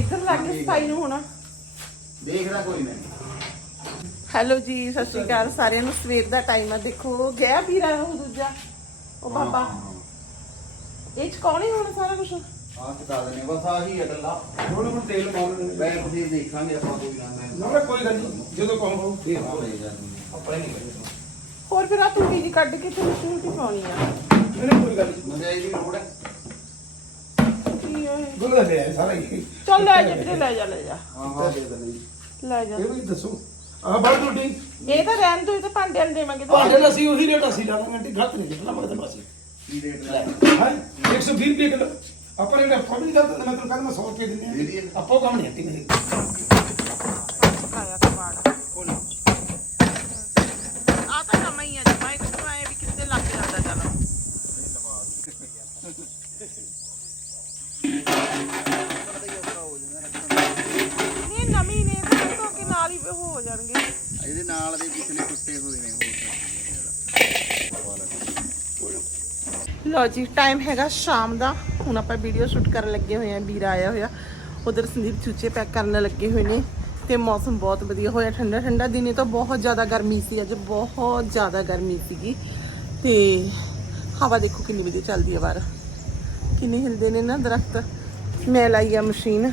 ਇੱਧਰ ਲੱਗ ਕੇ ਸਫ਼ਾਈ ਨੂੰ ਹੋਣਾ। ਦੇਖਦਾ ਕੋਈ ਨਹੀਂ ਹੈਲੋ ਜੀ ਸਤਿ ਸ਼੍ਰੀ ਅਕਾਲ। ਸਾਰਿਆਂ ਨੂੰ ਸਵੇਰ ਦਾ ਟਾਈਮ ਆ। ਦੇਖੋ ਗਿਆ ਵੀਰਾ ਉਹ ਦੂਜਾ। ਉਹ ਬਾਬਾ। ਇਹ ਚ ਕੌਣ ਹੀ ਹੋਣਾ ਸਾਰਾ ਕੁਝ ਆਹ ਬਤਾ ਦਨੇ ਬਸ ਆਹੀ ਹੈ ਗੱਲਾਂ। ਹੁਣ ਹੁਣ ਤੇਲ ਪਾਉਣ ਬੈਠ ਕੇ ਦੇਖਾਂਗੇ ਆਪਾਂ ਕੋਈ ਨਾ ਮੈਂ। ਨਾ ਕੋਈ ਗੱਲ ਨਹੀਂ। ਜਦੋਂ ਕਹੋ। ਫੇਰ ਹਾਂ ਜਾਂਦੇ ਆਪਣੇ ਨਹੀਂ ਹੋਰ ਫਿਰ ਆ ਤੂੜੀ ਜੀ ਕੱਢ ਕੇ ਤੇ ਮਿੱਟੀ ਮਿੱਟੀ ਪਾਉਣੀ ਆ। ਨਹੀਂ ਕੋਈ ਗੱਲ ਨਹੀਂ। ਮੁੰਡੇ ਦੀ ਲੋੜ ਹੈ ਕੀ ਇਹ? ਦੁੱਧ ਦਾ ਲਿਆ ਸਾਰਾ। ਹੀ ਚੱਲ ਲੈ ਜਾ ਵੀਰੇ ਲੈ ਜਾ ਲੈ ਜਾ। ਹਾਂ ਹਾਂ। ਦੇ ਦਨੇ ਲੈ ਜਾ। ਇਹ ਵੀ ਦੱਸੋ। ਆ ਬਾਹਰ ਟੁੱਟੀ ਇਹ ਤਾਂ ਰਹਿਣ ਦੋ ਇਹ ਤਾਂ ਭਾਂਡਿਆਂ ਨੂੰ ਦੇਵਾਂਗੇ। ਭਾਂਡੇ ਨਾਲ ਅਸੀਂ ਉਹੀ ਰੇਟ ਅਸੀਂ ਲਾਣਾ ਘੰਟੇ ਗਲਤ ਨਹੀਂ ਲਿਖਣਾ ਮਗਰ ਤੈਨੂੰ ਅਸੀਂ ਕੀ ਰੇਟ ਲੈ? ਹਾਂ? 120 ਰੁਪਏ ਕਿਲੋ। ਆਪਾਂ ਨੇ ਫੋਨ ਨਹੀਂ ਕਰਦਾ ਮੈਂ ਤੈਨੂੰ ਕਹਿੰਦਾ ਮੈਂ 100 ਰੁਪਏ ਦਿੰਦੇ ਆਪੋ ਕੰਮ ਨਹੀਂ ਆਤੀ ਮੇਰੇ ਆਇਆ ਕਬਾੜ ਆ ਤਾਂ ਨਵਾਂ ਹੀ ਆ ਜਮਾ ਇਹ ਤਾਂ ਐ ਵੀ ਕਿਤੇ ਲੱਗ ਜਾਂਦਾ ਚੱਲ ਨਹੀਂ ਨਵੀਂ ਨੇ ਤੇ ਤੋਂ ਕਿ ਨਾਲ ਹੀ ਹੋ ਜਾਣਗੇ ਇਹਦੇ ਨਾਲ ਦੇ ਪਿਛਲੇ ਟੁੱਟੇ ਹੋਏ ਨੇ ਹੋਰ ਲਓ ਜੀ ਟਾਈਮ ਹੈਗਾ ਸ਼ਾਮ ਦਾ। ਹੁਣ ਆਪਾਂ ਵੀਡੀਓ ਸ਼ੂਟ ਕਰਨ ਲੱਗੇ ਹੋਏ ਆ ਵੀਰਾ ਆਇਆ ਹੋਇਆ। ਉਧਰ ਸੰਦੀਪ ਚੂਚੇ ਪੈਕ ਕਰਨ ਲੱਗੇ ਹੋਏ ਨੇ ਤੇ ਮੌਸਮ ਬਹੁਤ ਵਧੀਆ ਹੋਇਆ, ਠੰਡਾ ਠੰਡਾ ਦਿਨੇ ਤਾਂ ਬਹੁਤ ਜ਼ਿਆਦਾ ਗਰਮੀ ਸੀ, ਅੱਜ ਬਹੁਤ ਜ਼ਿਆਦਾ ਗਰਮੀ ਸੀਗੀ। ਤੇ ਹਵਾ ਦੇਖੋ ਕਿੰਨੀ ਵਧੀਆ ਚੱਲਦੀ ਹੈ ਬਾਹਰ। ਕਿੰਨੇ ਹਿਲਦੇ ਨੇ ਨਾ ਦਰਖਤ। ਮੈਂ ਲਾਈ ਆ ਮਸ਼ੀਨ।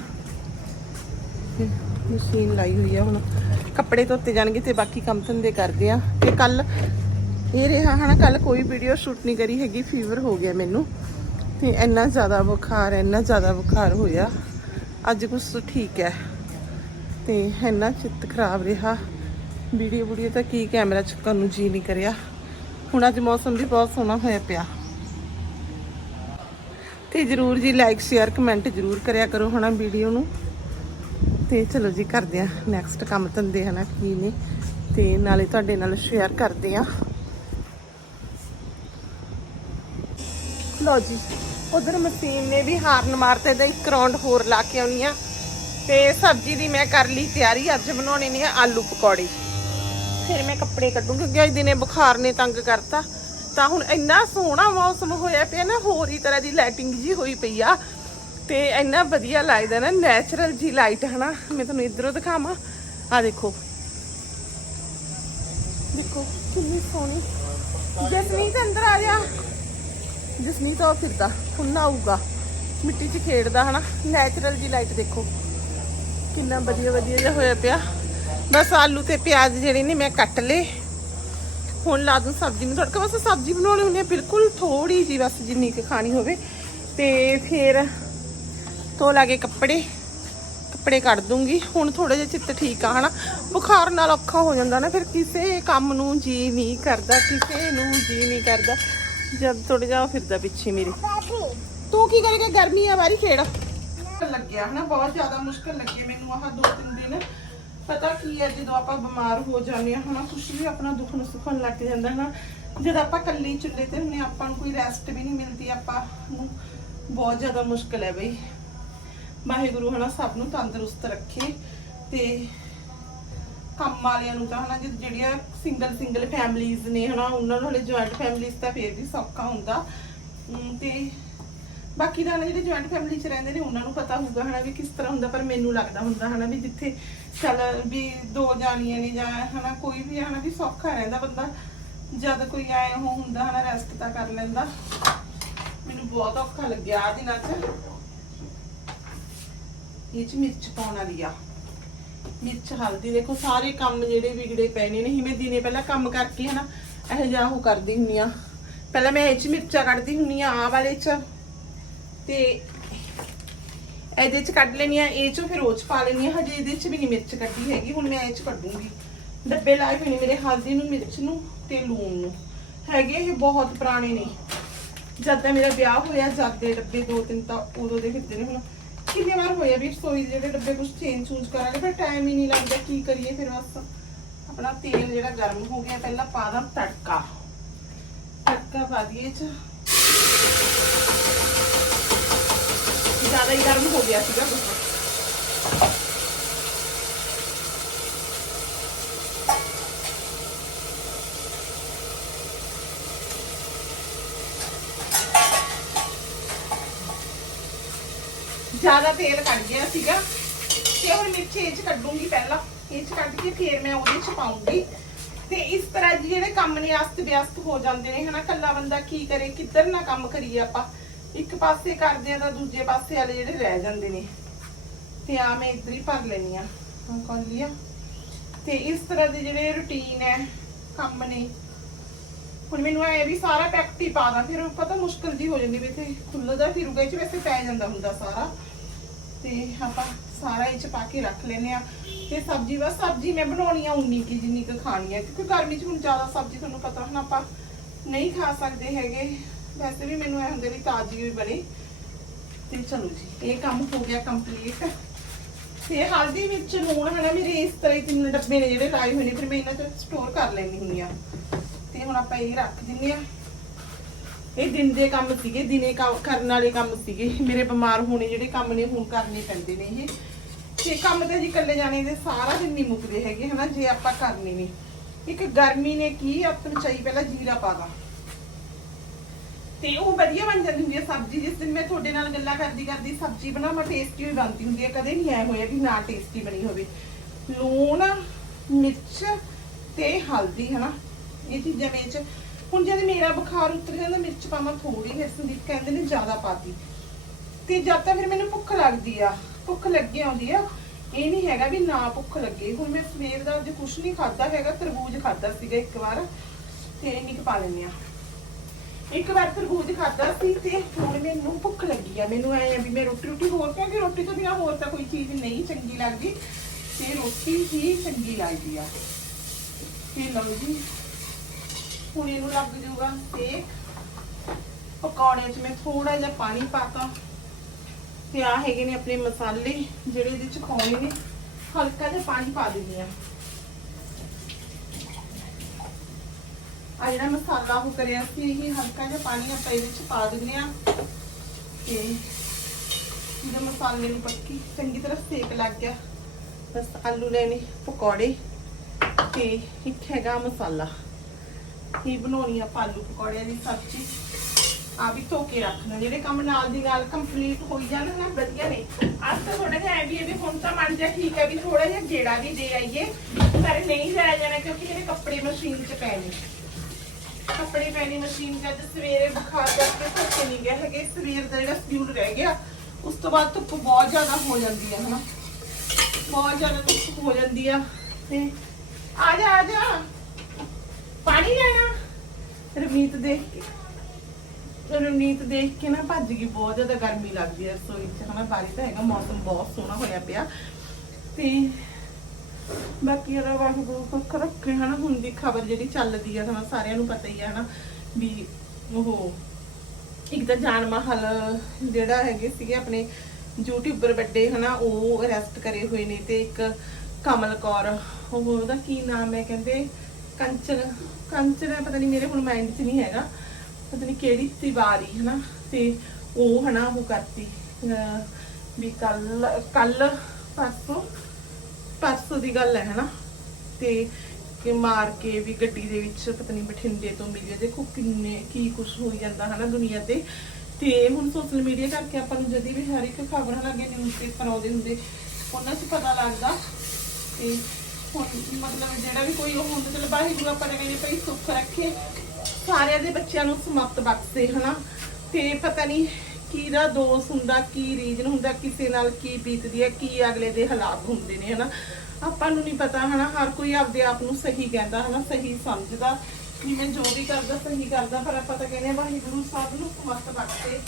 ਮਸ਼ੀਨ ਲਾਈ ਹੋਈ ਆ ਹੁਣ। ਕੱਪੜੇ ਧੋਤੇ ਜਾਣਗੇ ਤੇ ਬਾਕੀ ਕੰਮ ਧੰਦੇ ਕਰਦੇ ਆ। ਤੇ ਕੱਲ ਇਹ ਰਿਹਾ ਹਨਾ ਕੱਲ ਕੋਈ ਵੀਡੀਓ ਸ਼ੂਟ ਨਹੀਂ ਕਰੀ ਹੈਗੀ ਫੀਵਰ ਹੋ ਗਿਆ ਮੈਨੂੰ। ਤੇ ਇੰਨਾ ਜ਼ਿਆਦਾ ਬੁਖਾਰ, ਇੰਨਾ ਜ਼ਿਆਦਾ ਬੁਖਾਰ ਹੋਇਆ। ਅੱਜ ਕੁਛ ਠੀਕ ਹੈ। ਤੇ ਇੰਨਾ ਚਿੱਤ ਖਰਾਬ ਰਿਹਾ। ਵੀਡੀਓ ਵੀਡੀਓ ਤਾਂ ਕੀ ਕੈਮਰਾ ਚੱਕਣ ਨੂੰ ਜੀ ਨਹੀਂ ਕਰਿਆ। ਹੁਣ ਅੱਜ ਮੌਸਮ ਵੀ ਬਹੁਤ ਸੋਹਣਾ ਹੋਇਆ ਪਿਆ। ਤੇ ਜਰੂਰ ਜੀ ਲਾਈਕ ਸ਼ੇਅਰ ਕਮੈਂਟ ਜਰੂਰ ਕਰਿਆ ਕਰੋ ਹਨਾ ਵੀਡੀਓ ਨੂੰ। ਤੇ ਚਲੋ ਜੀ ਕਰਦੇ ਆ ਨੈਕਸਟ ਕੰਮ ਧੰਦੇ ਹਨਾ, ਕੀ ਨੇ। ਤੇ ਨਾਲੇ ਤੁਹਾਡੇ ਨਾਲ ਸ਼ੇਅਰ ਕਰਦੇ ਆ ਲੋ ਜੀ, ਉਧਰ ਮਸ਼ੀਨ ਨੇ ਵੀ ਹਾਰਨ ਮਾਰਤੇ ਦਾ ਇੱਕ ਰਾਉਂਡ ਹੋਰ ਲਾ ਕੇ ਆਉਣੀ ਆ। ਤੇ ਸਬਜ਼ੀ ਦੀ ਮੈਂ ਕਰ ਲਈ ਤਿਆਰੀ, ਅੱਜ ਬਣਾਉਣੇ ਨੇ ਆਲੂ ਪਕੌੜੇ। ਫਿਰ ਮੈਂ ਕੱਪੜੇ ਕੱਢੂੰਗੀ, ਕਿਉਂਕਿ ਅੱਜ ਦਿਨੇ ਬੁਖਾਰ ਨੇ ਤੰਗ ਕਰਤਾ। ਤਾਂ ਹੁਣ ਇੰਨਾ ਸੋਹਣਾ ਮੌਸਮ ਹੋਇਆ ਪਿਆ ਨਾ, ਹੋਰ ਹੀ ਤਰ੍ਹਾਂ ਦੀ ਲਾਈਟਿੰਗ ਜੀ ਹੋਈ ਪਈ ਆ। ਤੇ ਇੰਨਾ ਵਧੀਆ ਲੱਗਦਾ ਨਾ ਨੈਚੁਰਲ ਜੀ ਲਾਈਟ ਹਨਾ। ਮੈਂ ਤੁਹਾਨੂੰ ਇਧਰੋਂ ਦਿਖਾਵਾਂ। ਆ ਦੇਖੋ। ਦੇਖੋ, ਕਿੰਨੀ ਸੋਹਣੀ। ਜਸਮੀਤ, ਅੰਦਰ ਆ ਜਾ। ਜਸਮੀਤ ਉਹ ਫਿਰਦਾ ਹੁਣ ਆਊਗਾ। ਮਿੱਟੀ 'ਚ ਖੇਡਦਾ ਹਨਾ ਨੈਚੁਰਲ ਜੀ ਲਾਈਟ ਦੇਖੋ। ਕਿੰਨਾ ਵਧੀਆ ਵਧੀਆ ਜਿਹਾ ਹੋਇਆ ਪਿਆ। ਬਸ ਆਲੂ ਤੇ ਪਿਆਜ਼ ਜਿਹੜੇ ਨੇ ਮੈਂ ਕੱਟ ਲਏ। ਹੁਣ ਲਾ ਦੂੰ ਸਬਜ਼ੀ ਨੂੰ ਤੜਕਾ। ਬਸ ਸਬਜ਼ੀ ਬਣਾਉਣੀ ਹੁੰਦੀ ਹੈ ਬਿਲਕੁਲ ਥੋੜੀ ਜੀ ਬਸ ਜਿੰਨੀ ਕੁ ਖਾਣੀ ਹੋਵੇ। ਤੇ ਫਿਰ ਧੋ ਲਾਗੇ ਕੱਪੜੇ। ਕੱਪੜੇ ਕੱਢ ਦੂੰਗੀ। ਹੁਣ ਥੋੜੇ ਜਿਹਾ ਚਿੱਤ ਠੀਕ ਆ ਹਨਾ। ਬੁਖਾਰ ਨਾਲ ਔਖਾ ਹੋ ਜਾਂਦਾ ਨਾ, ਫਿਰ ਕਿਸੇ ਕੰਮ ਨੂੰ ਜੀ ਨਹੀਂ ਕਰਦਾ, ਕਿਸੇ ਨੂੰ ਜੀ ਨਹੀਂ ਕਰਦਾ। ਜਦ ਥੋੜਾ ਜਿਹਾ ਉਹ ਫਿਰਦਾ ਪਿੱਛੇ ਮੇਰੇ। ਤੂੰ ਕੀ ਕਰੇਗਾ ਗਰਮੀ ਆ ਬਾਰੀ ਖੇਡ। ਲੱਗਿਆ ਹਨਾ ਬਹੁਤ ਜ਼ਿਆਦਾ ਮੁਸ਼ਕਲ ਲੱਗੀ ਹੈ ਮੈਨੂੰ ਆਹ ਦੋ ਤਿੰਨ ਦਿਨ। ਪਤਾ ਕੀ ਹੈ ਜਦੋਂ ਆਪਾਂ ਬਿਮਾਰ ਹੋ ਜਾਂਦੇ ਆ ਹਨਾ ਕੁਛ ਵੀ ਆਪਣਾ ਦੁੱਖ ਸੁੱਖਣ ਲੱਗ ਜਾਂਦਾ ਹਨਾ। ਜਦ ਆਪਾਂ ਕੱਲੀ ਚੁੱਲ੍ਹੇ ਤੇ ਹੁੰਨੇ ਆਪਾਂ ਨੂੰ ਕੋਈ ਰੈਸਟ ਵੀ ਨਹੀਂ ਮਿਲਦੀ ਆਪਾਂ ਨੂੰ ਬਹੁਤ ਜ਼ਿਆਦਾ ਮੁਸ਼ਕਲ ਹੈ ਬਈ। ਵਾਹਿਗੁਰੂ ਹਨਾ ਸਭ ਨੂੰ ਤੰਦਰੁਸਤ ਰੱਖੇ ਤੇ ਕੰਮ ਵਾਲਿਆਂ ਨੂੰ ਤਾਂ ਹਨਾ, ਜਿ- ਜਿਹੜੀਆਂ ਸਿੰਗਲ ਸਿੰਗਲ ਫੈਮਲੀਆਂ ਨੇ ਹਨਾ, ਉਹਨਾਂ ਨੂੰ ਹਲੇ ਜੁਆਇੰਟ ਫੈਮਲੀਆਂ ਤਾਂ ਫੇਰ ਵੀ ਸੌਖਾ ਹੁੰਦਾ। ਅਮ ਤੇ ਬਾਕੀ ਦਾ ਹਨਾ, ਜਿਹੜੇ ਜੁਆਇੰਟ ਫੈਮਿਲੀ 'ਚ ਰਹਿੰਦੇ ਨੇ, ਉਹਨਾਂ ਨੂੰ ਪਤਾ ਹੋਊਗਾ ਹਨਾ ਵੀ ਕਿਸ ਤਰ੍ਹਾਂ ਹੁੰਦਾ, ਪਰ ਮੈਨੂੰ ਲੱਗਦਾ ਹੁੰਦਾ ਹਨਾ ਵੀ ਜਿੱਥੇ ਚੱਲ ਵੀ ਦੋ ਜਾਣੀਆਂ ਨੇ ਜਾਂ ਹਨਾ, ਕੋਈ ਵੀ ਹਨਾ ਵੀ ਸੌਖਾ ਰਹਿੰਦਾ ਬੰਦਾ, ਜਦ ਕੋਈ ਆਏ ਉਹ ਹੁੰਦਾ ਹਨਾ ਰੈਸਟ ਤਾਂ ਕਰ ਲੈਂਦਾ। ਮੈਨੂੰ ਬਹੁਤ ਔਖਾ ਲੱਗਿਆ ਆ ਦਿਨਾਂ 'ਚ। ਇਹ 'ਚ ਮਿਰਚ ਪਾਉਣ ਵਾਲੀ ਆ। ਮਿਰਚ, ਹਲਦੀ, ਦੇਖੋ ਸਾਰੇ ਕੰਮ ਜਿਹੜੇ ਵਿਗੜੇ ਪਏ ਨੇ, ਨਹੀਂ ਮੈਂ ਦਿਨੇ ਪਹਿਲਾਂ ਕੰਮ ਕਰਕੇ ਹਨਾ, ਇਹ ਜਿਹਾ ਉਹ ਕਰਦੀ ਹੁੰਨੀ ਆ ਪਹਿਲਾਂ ਮੈਂ ਇਹ 'ਚ ਮਿਰਚਾਂ ਕੱਢਦੀ ਹੁੰਨੀ ਆ ਆ ਵਾਲੇ 'ਚ। ਤੇ ਇਹਦੇ 'ਚ ਕੱਢ ਲੈਣੀ ਆ ਇਹ 'ਚੋਂ ਫਿਰ ਉਹ 'ਚ ਪਾ ਲੈਣੀ ਆ ਹਜੇ ਇਹਦੇ 'ਚ ਵੀ ਨਹੀਂ ਮਿਰਚ ਕੱਢੀ ਹੈਗੀ, ਹੁਣ ਮੈਂ ਇਹ 'ਚ ਕੱਢੂੰਗੀ। ਡੱਬੇ ਲਾਏ ਹੋਏ ਨੇ ਮੇਰੇ, ਹਲਦੀ ਨੂੰ, ਮਿਰਚ ਨੂੰ ਤੇ ਲੂਣ ਨੂੰ। ਹੈਗੇ ਇਹ ਬਹੁਤ ਪੁਰਾਣੇ ਨੇ। ਜਦ ਦਾ ਮੇਰਾ ਵਿਆਹ ਹੋਇਆ, ਜਦ ਦੇ ਡੱਬੇ ਦੋ ਤਿੰਨ ਤਾਂ ਉਦੋਂ ਦੇ ਫਿਰਦੇ ਨੇ ਹੁਣ। ਕਿੰਨੇ ਵਾਰ ਹੋਇਆ ਵੀ ਰਸੋਈ ਦੇ ਜਿਹੜੇ ਡੱਬੇ ਕੁਝ ਚੇਂਜ ਚੂੰਜ ਕਰਾਂਗੇ ਪਰ ਟਾਈਮ ਹੀ ਨਹੀਂ ਲੱਗਦਾ ਕੀ ਕਰੀਏ ਫਿਰ ਬਸ ਆਪਣਾ ਤੇਲ ਜਿਹੜਾ ਗਰਮ ਹੋ ਗਿਆ ਪਹਿਲਾਂ ਪਾ ਦਾਂ ਤੜਕਾ ਤੜਕਾ ਪਾ ਦਈਏ ਚ ਜ਼ਿਆਦਾ ਹੀ ਗਰਮ ਹੋ ਗਿਆ ਸੀਗਾ ਕੁਛ ਜ਼ਿਆਦਾ ਤੇਲ ਕੱਢ ਗਿਆ ਸੀਗਾ ਤੇ ਹੁਣ ਮਿਰਚ ਇਹ ਚ ਕੱਢੂੰਗੀ ਪਹਿਲਾਂ ਇਹ ਚ ਕੱਢ ਕੇ ਫਿਰ ਮੈਂ ਉਹਦੇ ਚ ਪਾਉਂਗੀ ਤੇ ਇਸ ਤਰ੍ਹਾਂ ਜਿਹੜੇ ਕੰਮ ਨੇ ਅਸਤ ਵਿਅਸਤ ਹੋ ਜਾਂਦੇ ਨੇ, ਹਨਾ? ਕੱਲਾ ਬੰਦਾ ਕੀ ਕਰੇ, ਕਿੱਧਰ ਨਾ ਕੰਮ ਕਰੀਏ ਆਪਾਂ? ਇੱਕ ਪਾਸੇ ਕਰਦੇ ਆ ਤਾਂ ਦੂਜੇ ਪਾਸੇ ਵਾਲੇ ਜਿਹੜੇ ਰਹਿ ਜਾਂਦੇ ਨੇ। ਤੇ ਆ ਮੈਂ ਇੱਧਰ ਹੀ ਭਰ ਲੈਣੀ ਆ ਹਾਂ ਕਰ ਲਿਆ। ਤੇ ਇਸ ਤਰ੍ਹਾਂ ਦੇ ਜਿਹੜੇ ਰੁਟੀਨ ਹੈ, ਕੰਮ ਨੇ। ਹੁਣ ਮੈਨੂੰ ਇਹ ਵੀ ਸਾਰਾ ਪੈਕਟ ਹੀ ਪਾ ਦਾਂ, ਫਿਰ ਪਤਾ ਮੁਸ਼ਕਲ ਜੀ ਹੋ ਜਾਂਦੀ ਵੀ ਤੇ ਖੁੱਲਦਾ ਫਿਰੂਗਾ, ਇਹ ਚ ਵੈਸੇ ਪੈ ਜਾਂਦਾ ਹੁੰਦਾ ਸਾਰਾ। ਤੇ ਆਪਾਂ ਸਾਰਾ ਇਹ ਚ ਪਾ ਕੇ ਰੱਖ ਲੈਨੇ ਆ ਤੇ ਸਬਜ਼ੀ ਬਸ ਸਬਜ਼ੀ ਮੈਂ ਬਣਾਉਣੀ ਆ ਉਨੀ ਕੀ ਜਿੰਨੀ ਕੁ ਖਾਣੀ ਆ ਕਿਉਂਕਿ ਗਰਮੀ ਚ ਹੁਣ ਜ਼ਿਆਦਾ ਸਬਜ਼ੀ ਤੁਹਾਨੂੰ ਪਤਾ ਹੁਣ ਆਪਾਂ ਨਹੀਂ ਖਾ ਸਕਦੇ ਹੈਗੇ। ਵੈਸੇ ਵੀ ਮੈਨੂੰ ਇਹ ਹੁੰਦੇ ਵੀ ਤਾਜ਼ੀ ਹੋਈ ਬਣੇ। ਤੇ ਚਲੋ ਜੀ, ਇਹ ਕੰਮ ਹੋ ਗਿਆ ਕੰਪਲੀਟ ਤੇ ਹਲਦੀ ਵਿੱਚ ਲੂਣ ਹਨਾ, ਮੇਰੇ ਇਸ ਤਰ੍ਹਾਂ ਹੀ ਤਿੰਨ ਡੱਬੇ ਨੇ ਜਿਹੜੇ ਲਾਏ ਹੋਏ ਨੇ, ਫਿਰ ਮੈਂ ਇਹਨਾਂ ਚ ਸਟੋਰ ਕਰ ਲੈਣੀ ਹੁੰਦੀ ਆ ਤੇ ਹੁਣ ਆਪਾਂ ਇਹ ਰੱਖ ਦਿੰਨੇ ਆ ਇਹ ਦਿਨ ਦੇ ਕੰਮ ਸੀਗੇ, ਦਿਨੇ ਕਰਨ ਵਾਲੇ ਕੰਮ ਸੀਗੇ। ਮੇਰੇ ਬਿਮਾਰ ਹੋਣੇ ਜਿਹੜੇ ਕੰਮ ਨੇ, ਹੁਣ ਕਰਨੇ ਪੈਂਦੇ ਨੇ ਇਹ। ਤੇ ਕੰਮ ਤੇ ਜੀ ਇਕੱਲੇ ਜਾਣੇ ਦੇ ਸਾਰਾ ਦਿਨ ਨਹੀਂ ਮੁੱਕਦੇ ਹੈਗੇ, ਹਨਾ, ਜੇ ਆਪਾਂ ਕਰਨੇ ਨੇ। ਇੱਕ ਗਰਮੀ ਨੇ ਕੀ ਆਪਾਂ ਚਾਹੀ ਪਹਿਲਾਂ ਜੀਰਾ ਪਾ ਤੇ। ਉਹ ਵਧੀਆ ਬਣ ਜਾਂਦੀ ਹੁੰਦੀ ਹੈ ਸਬਜ਼ੀ, ਜਿਸ ਦਿਨ ਮੈਂ ਤੁਹਾਡੇ ਨਾਲ ਗੱਲਾਂ ਕਰਦੀ ਕਰਦੀ ਸਬਜ਼ੀ ਬਣਾਵਾਂ ਟੇਸਟੀ ਹੋਈ ਬਣਦੀ ਹੁੰਦੀ ਹੈ ਕਦੇ ਨਹੀਂ ਐ ਹੋਇਆ ਵੀ ਨਾ ਟੇਸਟੀ ਬਣੀ ਹੋਵੇ। ਲੂਣ, ਮਿਰਚ ਤੇ ਹਲਦੀ, ਹਨਾ। ਇਹ ਚੀਜ਼ਾਂ ਵਿੱਚ ਹੁਣ ਜਦ ਮੇਰਾ ਬੁਖਾਰ ਉਤਰ ਜਾਂਦਾ ਮਿਰਚ ਪਾਵਾਂ ਥੋੜੀ ਫਿਰ ਸੰਦੀਪ ਕਹਿੰਦੇ ਨੇ ਜ਼ਿਆਦਾ ਪਾਤੀ। ਤੇ ਜਦ ਤੱਕ ਫਿਰ ਮੈਨੂੰ ਭੁੱਖ ਲੱਗਦੀ ਆ, ਭੁੱਖ ਲੱਗੀ ਆਉਂਦੀ ਆ, ਇਹ ਨਹੀਂ ਹੈਗਾ ਵੀ ਨਾ ਭੁੱਖ ਲੱਗੇ। ਹੁਣ ਮੈਂ ਸਵੇਰ ਦਾ ਅੱਜ ਕੁਛ ਨਹੀਂ ਖਾਦਾ ਹੈਗਾ, ਤਰਬੂਜ ਖਾਦਾ ਸੀਗਾ ਇੱਕ ਵਾਰ, ਤੇ ਇੰਨੀ ਕੁ ਪਾ ਲੈਂਦੇ ਆ। ਇੱਕ ਵਾਰ ਤਰਬੂਜ ਖਾਦਾ ਸੀ ਤੇ ਹੁਣ ਮੈਨੂੰ ਭੁੱਖ ਲੱਗੀ ਆ। ਮੈਨੂੰ ਐ ਆ ਵੀ ਮੈਂ ਰੋਟੀ ਰੋਟੀ ਹੋਰ ਕਿਉਂਕਿ ਰੋਟੀ ਤੋਂ ਬਿਨਾ ਹੋਰ ਤਾਂ ਕੋਈ ਚੀਜ਼ ਨਹੀਂ ਚੰਗੀ ਲੱਗਦੀ। ਤੇ ਰੋਟੀ ਹੀ ਚੰਗੀ ਲੱਗਦੀ ਆ। ਤੇ ਲਓ ਜੀ ਹੁਣੇ ਨੂੰ ਲੱਗ ਜਾਊਗਾ ਸੇਕ। ਪਕੌੜਿਆਂ 'ਚ ਮੈਂ ਥੋੜਾ ਜਿਹਾ ਪਾਣੀ ਪਾਤਾ। ਤੇ ਆ ਹੈਗੇ ਨੇ ਆਪਣੇ ਮਸਾਲੇ, ਜਿਹੜੇ ਇਹਦੇ 'ਚ ਪਾਉਣੇ ਨੇ। ਹਲਕਾ ਜਿਹਾ ਪਾਣੀ ਪਾ ਦਿੰਦੀ ਆ ਆ ਜਿਹੜਾ ਮਸਾਲਾ ਉਹ ਕਰਿਆ ਸੀ, ਇਹ ਹਲਕਾ ਜਿਹਾ ਪਾਣੀ ਆਪਾਂ ਇਹਦੇ 'ਚ ਪਾ ਦਿੰਦੇ ਆ ਤੇ ਇਹਦੇ ਮਸਾਲੇ ਨੂੰ ਪੱਕੀ, ਚੰਗੀ ਤਰ੍ਹਾਂ ਸੇਕ ਲੱਗ ਗਿਆ। ਬਸ ਆਲੂ ਲੈਣੇ, ਪਕੌੜੇ ਤੇ ਇੱਕ ਹੈਗਾ ਮਸਾਲਾ। ਇਹ ਬਣਾਉਣੀ ਆ ਆਲੂ ਪਕੌੜਿਆਂ ਦੀ ਸਬਜ਼ੀ। ਆ ਵੀ ਧੋ ਕੇ ਰੱਖਣਾ। ਜਿਹੜੇ ਕੰਮ ਨਾਲ ਦੀ ਨਾਲ ਕੰਪਲੀਟ ਹੋਈ ਜਾਣ ਨਾ, ਵਧੀਆ ਨੇ। ਅੱਜ ਤਾਂ ਥੋੜਾ ਜਿਹਾ ਐ ਵੀ ਇਹ ਵੀ ਹੁਣ ਤਾਂ ਮੰਨ ਜਾ ਠੀਕ ਹੈ ਵੀ ਥੋੜਾ ਜਿਹਾ ਗੇੜਾ ਵੀ ਦੇ ਆਈਏ। ਪਰ ਨਹੀਂ ਜਾਇਆ ਜਾਣਾ ਕਿਉਂਕਿ ਮੇਰੇ ਕੱਪੜੇ ਮਸ਼ੀਨ 'ਚ ਪੈ ਨੇ। ਕੱਪੜੇ ਪੈਣੀ ਮਸ਼ੀਨ 'ਚ। ਅੱਜ ਸਵੇਰੇ ਬੁਖਾਰ ਕਰਕੇ ਧੋਕੇ ਨਹੀਂ ਗਿਆ ਹੈਗੇ। ਸਵੇਰ ਦਾ ਜਿਹੜਾ ਸ਼ਡਿਊਲ ਰਹਿ ਗਿਆ, ਉਸ ਤੋਂ ਬਾਅਦ ਧੁੱਪ ਬਹੁਤ ਜ਼ਿਆਦਾ ਹੋ ਜਾਂਦੀ ਹੈ ਹਨਾ। ਬਹੁਤ ਜ਼ਿਆਦਾ ਧੁੱਪ ਹੋ ਜਾਂਦੀ ਆ। ਤੇ ਆ ਜਾ ਆ ਜਾ। ਪਾਣੀ ਲੈਣਾ। ਰਵਨੀਤ ਦੇਖ ਕੇ। ਰਵਨੀਤ ਦੇਖ ਕੇ ਨਾ ਭੱਜ ਗਈ, ਬਹੁਤ ਜ਼ਿਆਦਾ ਗਰਮੀ ਲੱਗਦੀ ਹੈ ਰਸੋਈ ਚ। ਹਨਾ, ਬਾਰੀ ਤਾਂ ਹੈਗਾ, ਮੌਸਮ ਬਹੁਤ ਸੋਹਣਾ ਹੋਇਆ ਪਿਆ। ਤੇ ਬਾਕੀ ਇਹਦਾ ਵਾਹਿਗੁਰੂ ਸੁੱਖ ਰੱਖੇ, ਹਨਾ, ਹੁਣ ਦੀ ਖਬਰ ਜਿਹੜੀ ਚੱਲਦੀ ਆ, ਹਨਾ, ਸਾਰਿਆਂ ਨੂੰ ਪਤਾ ਹੀ ਆ, ਹਨਾ, ਵੀ ਉਹ ਇੱਕ ਤਾਂ ਜਾਨ ਮਹਲ ਜਿਹੜਾ ਹੈਗੇ ਸੀਗੇ ਆਪਣੇ ਯੂਟਿਊਬਰ ਵੱਡੇ, ਹਨਾ, ਉਹ ਅਰੈਸਟ ਕਰੇ ਹੋਏ ਨੇ ਤੇ ਇੱਕ ਕਮਲ ਕੌਰ, ਉਹ ਉਹਦਾ ਕੀ ਨਾਮ ਹੈ ਕਹਿੰਦੇ? ਕੰਚਨ ਕੰਚਨ ਹੈ ਪਤਾ ਨਹੀਂ ਮੇਰੇ ਹੁਣ ਮਾਈਂਡ 'ਚ ਨਹੀਂ ਹੈਗਾ। ਪਤਾ ਨਹੀਂ ਕਿਹੜੀ ਤਿਵਾਰੀ, ਹਨਾ? ਤੇ ਉਹ, ਹਨਾ, ਉਹ ਕਰਤੀ। ਵੀ ਕੱਲ ਕੱਲ ਪਰਸੋਂ ਪਰਸੋਂ ਦੀ ਗੱਲ ਹੈ, ਹਨਾ? ਤੇ ਕਿ ਮਾਰ ਕੇ ਵੀ ਗੱਡੀ ਦੇ ਵਿੱਚ ਪਤਾ ਨਹੀਂ ਬਠਿੰਡੇ ਤੋਂ ਮਿਲੀ ਦੇਖੋ ਕਿੰਨੇ, ਕੀ ਕੁਝ ਹੋ ਜਾਂਦਾ, ਹਨਾ, ਦੁਨੀਆ ਤੇ। ਤੇ ਹੁਣ ਸੋਸ਼ਲ ਮੀਡੀਆ ਕਰਕੇ ਆਪਾਂ ਨੂੰ ਜਦੀ ਵੀ ਹਰ ਇੱਕ ਖਬਰ ਹਨਾ ਅੱਗੇ ਨਿਊਜ਼ਪੇਪਰ ਆਉਂਦੇ ਹੁੰਦੇ, ਉਹਨਾਂ 'ਚ ਪਤਾ ਲੱਗਦਾ। ਤੇ ਹੁਣ ਮਤਲਬ ਜਿਹੜਾ ਵੀ ਕੋਈ ਉਹ ਹੁੰਦਾ, ਚਲੋ ਵਾਹਿਗੁਰੂ ਆਪਾਂ ਨੇ ਕਹਿੰਦੇ ਭਈ ਸੁੱਖ ਰੱਖੇ। ਸਾਰਿਆਂ ਦੇ ਬੱਚਿਆਂ ਨੂੰ ਸਮਤ ਬਖਸ਼ੇ, ਹਨਾ? ਤੇ ਪਤਾ ਨਹੀਂ ਕਿਹਦਾ ਦੋਸ ਹੁੰਦਾ, ਕੀ ਰੀਜਨ ਹੁੰਦਾ, ਕਿਸੇ ਨਾਲ ਕੀ ਬੀਤਦੀ ਹੈ, ਕੀ ਅਗਲੇ ਦੇ ਹਾਲਾਤ ਹੁੰਦੇ ਨੇ, ਹਨਾ? ਆਪਾਂ ਨੂੰ ਨਹੀਂ ਪਤਾ, ਹਨਾ? ਹਰ ਕੋਈ ਆਪਦੇ ਆਪ ਨੂੰ ਸਹੀ ਕਹਿੰਦਾ, ਹਨਾ? ਸਹੀ ਸਮਝਦਾ। ਵੀ ਮੈਂ ਜੋ ਵੀ ਕਰਦਾ, ਸਹੀ ਕਰਦਾ, ਪਰ ਆਪਾਂ ਤਾਂ ਕਹਿੰਦੇ ਵਾਹਿਗੁਰੂ ਸਭ ਨੂੰ ਸਮਤ ਬਖਸ਼ੇ।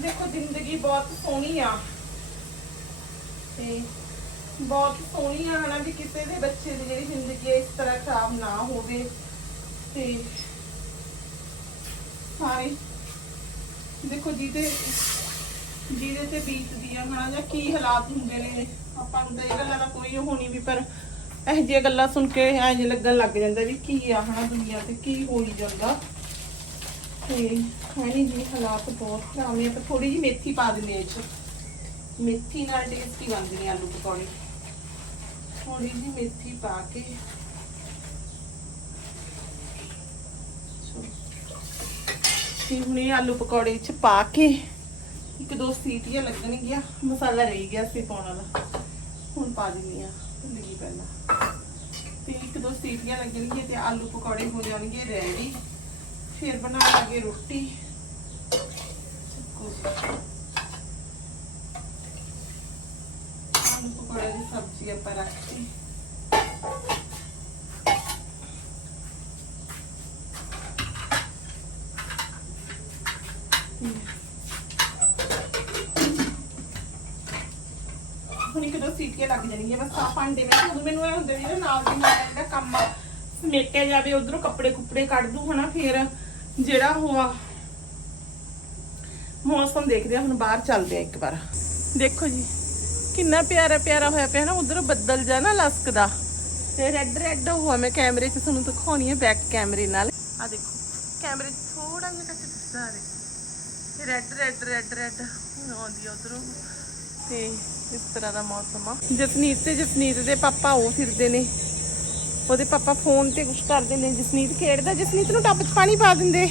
ਦੇਖੋ, ਜ਼ਿੰਦਗੀ ਬਹੁਤ ਸੋਹਣੀ ਆ। ਤੇ ਬਹੁਤ ਸੋਹਣੀ ਆ ਹਨਾ ਵੀ ਕਿਸੇ ਦੇ ਬੱਚੇ ਦੀ ਜਿਹੜੀ ਜ਼ਿੰਦਗੀ ਹੈ ਇਸ ਤਰ੍ਹਾਂ ਖਰਾਬ ਨਾ ਹੋਵੇ ਤੇ ਸਾਰੇ ਦੇਖੋ ਜਿਹਦੇ ਜਿਹਦੇ ਤੇ ਬੀਤਦੀ ਆ ਹਨਾ ਜਾਂ ਕੀ ਹਾਲਾਤ ਹੁੰਦੇ ਨੇ, ਆਪਾਂ ਨੂੰ ਤਾਂ ਇਹ ਗੱਲਾਂ ਦਾ ਕੋਈ ਉਹ ਨਹੀਂ ਵੀ ਪਰ ਇਹੋ ਜਿਹੀਆਂ ਗੱਲਾਂ ਸੁਣ ਕੇ ਐਂ ਜਿਹਾ ਲੱਗਣ ਲੱਗ ਜਾਂਦਾ ਵੀ ਕੀ ਆ ਹਨਾ ਦੁਨੀਆ ਤੇ ਕੀ ਹੋਈ ਜਾਂਦਾ। ਤੇ ਹੈ ਜੀ, ਹਾਲਾਤ ਬਹੁਤ ਖਰਾਬ ਨੇ, ਆਪਾਂ ਥੋੜੀ ਜਿਹੀ ਮੇਥੀ ਪਾ ਦਿੰਦੇ ਹਾਂ ਇਹ 'ਚ। ਮੇਥੀ ਨਾਲ ਟੇਸਟੀ ਬਣਦੇ ਨੇ ਆਲੂ ਪਕੌੜੇ। ਥੋੜੀ ਜਿਹੀ ਮੇਥੀ ਪਾ ਕੇ। ਤੇ ਹੁਣ ਆਲੂ ਪਕੌੜੇ ਚ ਪਾ ਕੇ ਇੱਕ ਦੋ ਸੀਟੀਆਂ ਲੱਗਣਗੀਆਂ, ਮਸਾਲਾ ਰਹਿ ਗਿਆ ਸੀ ਪਾਉਣ ਵਾਲਾ। ਹੁਣ ਪਾ ਦਿੰਨੀ ਆ ਭੁੱਲ ਪਹਿਲਾਂ ਤੇ ਇੱਕ ਦੋ ਸੀਟੀਆਂ ਲੱਗਣਗੀਆਂ ਤੇ ਆਲੂ ਪਕੌੜੇ ਹੋ ਜਾਣਗੇ ਰੈਡੀ ਫਿਰ ਬਣਾਵਾਂਗੇ ਰੋਟੀ ਚੱਕੋ ਜੀ। ਆਲੂ ਪਕੌੜੇ ਦੀ ਸਬਜ਼ੀ ਆਪਾਂ ਰੱਖਤੀ ਹੁਣ ਇੱਕ ਦੋ ਸੀਟੀਆਂ ਲੱਗ ਜਾਣਗੀਆਂ ਬਸ ਆ ਭਾਂਡੇ ਵਿੱਚ ਉਦੋਂ ਮੈਨੂੰ ਇਹ ਹੁੰਦਾ ਵੀ ਨਾ ਨਾਲ ਦੀ ਨਾਲ ਇਹਦਾ ਕੰਮ ਸਮੇਟਿਆ ਜਾਵੇ ਉਧਰੋਂ ਕੱਪੜੇ ਕੁੱਪੜੇ ਕੱਢ ਦੂ ਹਨਾ ਫਿਰ ਜਿਹੜਾ ਹੋਆ ਮੌਸਮ ਦੇਖਦੇ ਆ ਹੁਣ ਬਾਹਰ ਚੱਲਦੇ ਆ ਇੱਕ ਵਾਰ ਦੇਖੋ ਜੀ ਕਿੰਨਾ ਪਿਆਰਾ ਪਿਆਰਾ ਹੋਇਆ ਪਿਆ ਨਾ, ਉਧਰ ਬੱਦਲ ਜਾ ਨਾ ਲਸਕਦਾ ਤੇ ਰੈੱਡ ਰੈੱਡ ਹੋਇਆ ਮੈਂ ਕੈਮਰੇ 'ਚ ਤੁਹਾਨੂੰ ਦਿਖਾਉਣੀ ਹੈ ਬੈਕ ਕੈਮਰੇ ਨਾਲ। ਆ ਦੇਖੋ, ਕੈਮਰੇ 'ਚ ਥੋੜਾ ਜਿਹਾ ਕੱਟ ਦਿਸਦਾ ਆ ਰੈੱਡ ਰੈੱਡ ਰੈੱਡ ਰੈੱਡ ਆਉਂਦੀ ਉਧਰੋਂ। ਤੇ ਇਸ ਤਰ੍ਹਾਂ ਦਾ ਮੌਸਮ ਆ। ਜਸਨੀਤ ਤੇ ਜਸਨੀਤ ਦੇ ਪਾਪਾ ਉਹ ਫਿਰਦੇ ਨੇ। ਉਹਦੇ ਪਾਪਾ ਫੋਨ ਤੇ ਕੁਝ ਕਰਦੇ ਨੇ। ਜਸਨੀਤ ਖੇਡਦਾ, ਜਸਨੀਤ ਨੂੰ ਟੱਬ 'ਚ ਪਾਣੀ ਪਾ ਦਿੰਦੇ।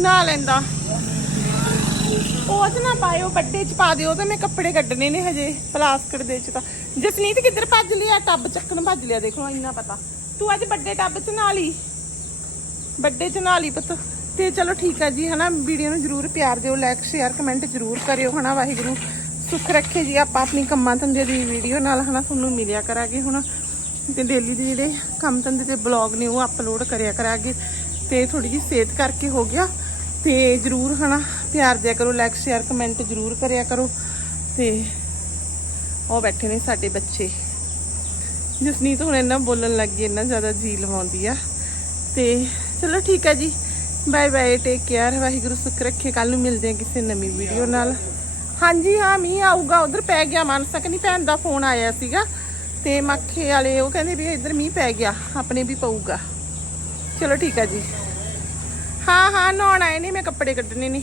ਨਾ ਲੈਂਦਾ। ਉਹ ਚ ਨਾ ਪਾਇਓ, ਵੱਡੇ ਚ ਪਾ ਦਿਓ ਤੇ ਮੈਂ ਕੱਪੜੇ ਕੱਢਣੇ ਨੇ ਹਜੇ, ਪਲਾਸਟਿਕ ਦੇ ਚ ਤਾਂ। ਜਸਨੀਤ ਕਿੱਧਰ ਭੱਜ ਲਿਆ? ਟੱਬ ਚੱਕਣ ਭੱਜ ਲਿਆ, ਦੇਖੋ, ਇੰਨਾ ਪਤਾ। ਤੂੰ ਅੱਜ ਵੱਡੇ ਟੱਬ ਚ ਨਾ ਲਈ ਵੱਡੇ ਚ ਨਾ ਲਈ ਪੁੱਤ। ਤੇ ਚਲੋ ਠੀਕ ਹੈ ਜੀ, ਹਨਾ, ਵੀਡੀਓ ਨੂੰ ਜਰੂਰ ਪਿਆਰ ਦਿਓ ਲਾਈਕ ਸ਼ੇਅਰ ਕਮੈਂਟ ਜਰੂਰ ਕਰਿਓ, ਹਨਾ, ਵਾਹਿਗੁਰੂ। ਸੁੱਖ ਰੱਖੇ ਜੀ ਆਪਾਂ ਆਪਣੀ ਕੰਮਾਂ ਧੰਦੇ ਦੀ ਵੀਡੀਓ ਨਾਲ, ਹਨਾ, ਤੁਹਾਨੂੰ ਮਿਲਿਆ ਕਰਾਂਗੇ ਹੁਣ। ਤੇ ਡੇਲੀ ਦੇ ਜਿਹੜੇ ਕੰਮ ਧੰਦੇ ਤੇ ਬਲੌਗ ਨੇ, ਉਹ ਅਪਲੋਡ ਕਰਿਆ ਕਰਾਂਗੇ। ਤੇ ਥੋੜੀ ਜਿਹੀ ਸਿਹਤ ਕਰਕੇ ਹੋ ਗਿਆ। ਤੇ ਜਰੂਰ, ਹਨਾ ਪਿਆਰ ਦਿਆ ਕਰੋ ਲਾਈਕ ਸ਼ੇਅਰ ਕਮੈਂਟ ਜਰੂਰ ਕਰਿਆ ਕਰੋ ਤੇ ਉਹ ਬੈਠੇ ਨੇ ਸਾਡੇ ਬੱਚੇ। ਜਸਨੀਤ ਹੁਣ ਇੰਨਾ ਬੋਲਣ ਲੱਗ ਗਈ, ਇੰਨਾ ਜ਼ਿਆਦਾ ਜੀ ਲਵਾਉਂਦੀ ਆ। ਤੇ ਚਲੋ ਠੀਕ ਆ ਜੀ bye bye take care Waheguru ਸੁੱਖ ਰੱਖੇ ਕੱਲ ਨੂੰ ਮਿਲਦੇ ਆ ਕਿਸੇ ਨਵੀਂ ਵੀਡੀਓ ਨਾਲ। ਹਾਂਜੀ, ਹਾਂ, ਮੀਂਹ ਆਊਗਾ, ਉਧਰ ਪੈ ਗਿਆ ਮਨ ਨਹੀਂ ਭੈਣ ਦਾ ਫੋਨ ਆਇਆ ਸੀਗਾ, ਤੇ ਮੱਖੇ ਵਾਲੇ ਉਹ ਕਹਿੰਦੇ ਵੀ ਇੱਧਰ ਮੀਂਹ ਪੈ ਗਿਆ, ਆਪਣੇ ਵੀ ਪਊਗਾ। ਚਲੋ ਠੀਕ ਆ ਜੀ। ਹਾਂ ਹਾਂ, ਨਹਾਉਣ ਆਏ ਨੇ, ਮੈਂ ਕੱਪੜੇ ਕੱਢਣੇ ਨੇ।